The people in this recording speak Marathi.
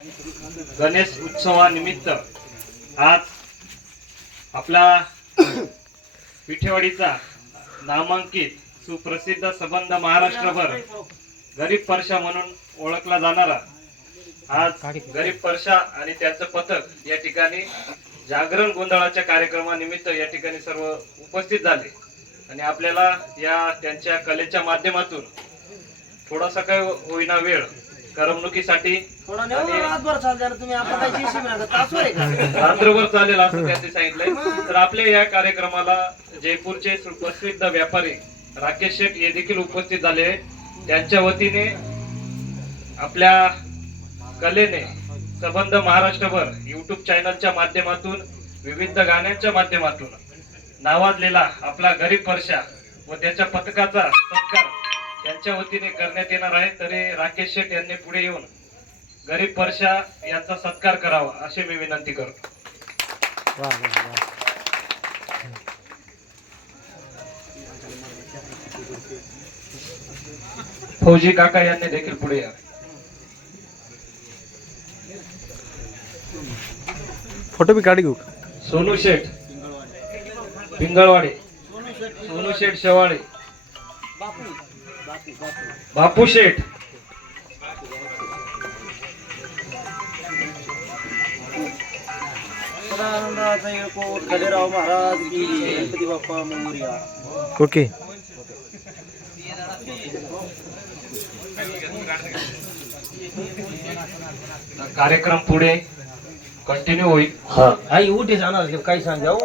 गणेश उत्सवानिमित्त आज आपला विठेवाडीचा नामांकित सुप्रसिद्ध संबंध महाराष्ट्रभर गरीब परशा म्हणून ओळखला जाणारा आज गरीब परशा आणि त्यांचं पथक या ठिकाणी जागरण गोंधळाच्या कार्यक्रमानिमित्त या ठिकाणी सर्व उपस्थित झाले. आणि आपल्याला या त्यांच्या कलेच्या माध्यमातून थोडासा काय होईना वेळ करमणुकीसाठी थोडा रातभर तुम्ही तासवर आहे का? रात्रभर चालेल असं त्यांनी सांगितलंय. तर आपल्या या कार्यक्रमाला जयपूरचे सुप्रसिद्ध व्यापारी राकेश शेठ हे देखील उपस्थित झाले. आहेत. त्यांच्या वतीने आपल्या कलेने संबंध महाराष्ट्रभर युट्यूब चॅनलच्या माध्यमातून विविध गाण्यांच्या माध्यमातून नावाजलेला आपला गरीब परशा व त्याच्या पथकाचा सत्कार त्यांच्या वतीने करण्यात येणार आहे. तरी राकेश शेठ यांनी पुढे येऊन गरीब परशा यांचा सत्कार करावा अशी मी विनंती करतो. फौजी काका यांनी देखील पुढे या. फोटो बी काढ घेऊ सोनू शेठ पिंगळवाडे. सोनू शेठ शेवाळे. बापू शेठ. खडेराव महाराज गणपती बाप्पा मोरया ओके. कार्यक्रम पुढे कंटिन्यू होईल. आई उठे जाणार काही सांग जाऊ.